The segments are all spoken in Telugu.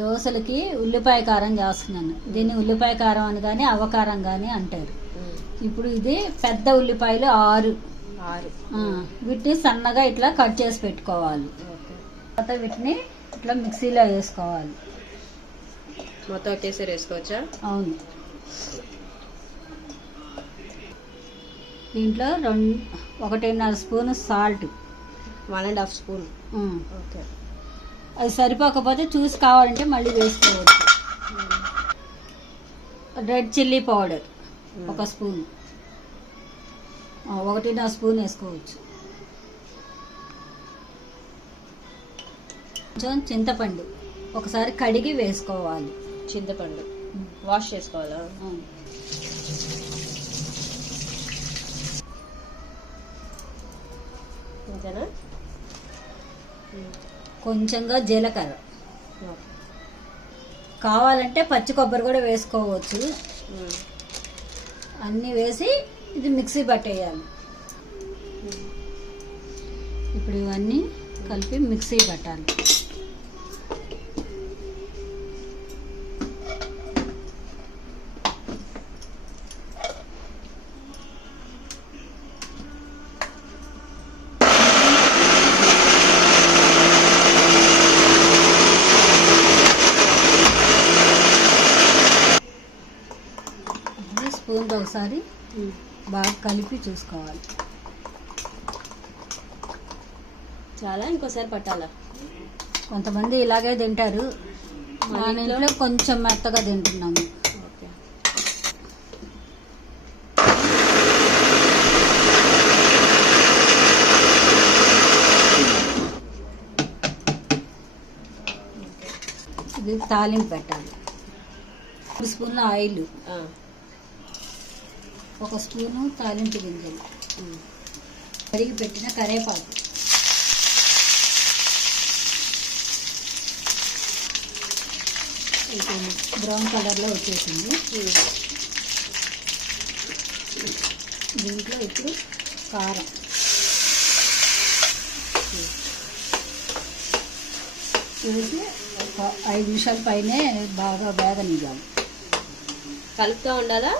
దోశలకి ఉల్లిపాయ కారం చేస్తున్నాను. దీన్ని ఉల్లిపాయ కారం అని కానీ అవకారం కానీ అంటారు. ఇప్పుడు ఇది పెద్ద ఉల్లిపాయలు 6 వీటిని సన్నగా ఇట్లా కట్ చేసి పెట్టుకోవాలి. తర్వాత వీటిని ఇట్లా మిక్సీలో వేసుకోవాలి. మొత్తం ఒకేసారి వేసుకోవచ్చా? అవును. దీంట్లో 1.5 స్పూన్ సాల్ట్, 1.5 స్పూన్. ఓకే. అది సరిపోకపోతే చూసి కావాలంటే మళ్ళీ వేసుకోవచ్చు. Red chilli powder 1 spoon, 1.5 spoon వేసుకోవచ్చు. కొంచెం చింతపండు ఒకసారి కడిగి వేసుకోవాలి. చింతపండు వాష్ చేసుకోవాలా? అంతేనా? కొంచెంగా జీలకర్ర, కావాలంటే పచ్చి కొబ్బరి కూడా వేసుకోవచ్చు. అన్నీ వేసి ఇది మిక్సీ పట్టేయాలి. ఇప్పుడు ఇవన్నీ కలిపి మిక్సీ పట్టాలి. స్పూన్తో ఒకసారి బాగా కలిపి చూసుకోవాలి. చాలా ఇంకోసారి పట్టాలా? కొంతమంది ఇలాగే తింటారు, మా ఇంట్లో కొంచెం మెత్తగా తింటున్నాము. ఓకే. ఇది తాలింపు పెట్టాలి. 2 స్పూన్ల ఆయిల్, 1 స్పూను తాలింపు గింజలు, కడిగి పెట్టిన కరివేపాకు, బ్రౌన్ కలర్లో వచ్చేసింది. దీంట్లో ఇప్పుడు కారం, వేసి ఒక 5 నిమిషాల పైనే బాగా వేగనివ్వాలి. కలుపుతూ ఉండాలా?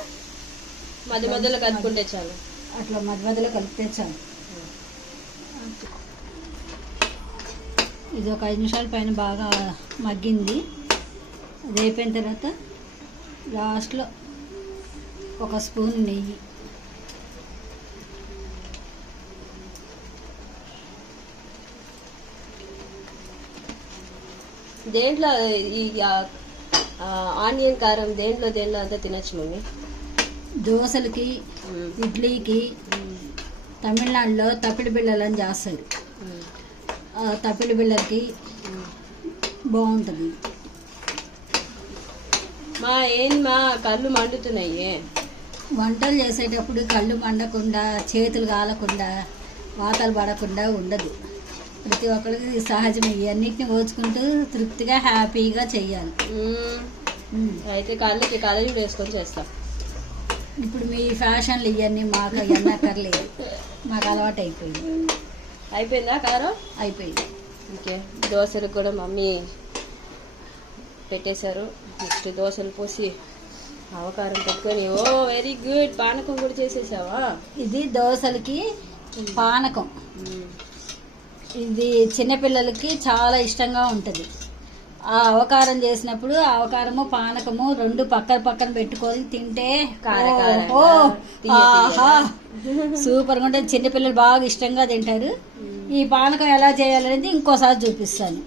మధ్య మధ్యలో కలుపుకుంటే చాలు. అట్లా మధ్య మధ్యలో కలిపితే చాలు. ఇది ఒక 5 నిమిషాల పైన బాగా మగ్గింది. అది అయిపోయిన తర్వాత లాస్ట్లో 1 స్పూన్ నెయ్యి, దేంట్లో ఈ ఆనియన్ కారం దేంట్లో అంతా తినచ్చు మమ్మీ? దోశలకి, ఇడ్లీకి తమిళనాడులో తప్పిడి బిళ్ళలు అని చేస్తారు. తప్పిడి బిళ్ళకి బాగుంటుంది. మా కళ్ళు మండుతున్నాయి. వంటలు చేసేటప్పుడు కళ్ళు మండకుండా, చేతులు కాలకుండా, వాతలు పడకుండా ఉండదు. ప్రతి ఒక్కరికి సహజమే. ఇవన్నిటిని ఓచుకుంటూ తృప్తిగా హ్యాపీగా చెయ్యాలి. అయితే కాళ్ళకి కాలేజీ వేసుకొని చేస్తాం. ఇప్పుడు మీ ఫ్యాషన్లు ఇవన్నీ మాకు ఎన్నక్కర్లేదు, మాకు అలవాటు అయిపోయింది. అయిపోయిందా కారం? అయిపోయింది. ఓకే. దోశలకు కూడా మమ్మీ పెట్టేశారు. నెక్స్ట్ దోశలు పోసి ఆవకారం పెట్టుకొని. ఓ వెరీ గుడ్. పానకం కూడా చేసేసావా? ఇది దోశలకి పానకం. ఇది చిన్నపిల్లలకి చాలా ఇష్టంగా ఉంటుంది. ఆ అవకారం చేసినప్పుడు అవకారము పానకము 2 పక్కన పెట్టుకొని తింటే సూపర్గా ఉంటుంది. చిన్నపిల్లలు బాగా ఇష్టంగా తింటారు. ఈ పానకం ఎలా చేయాలనేది ఇంకోసారి చూపిస్తాను.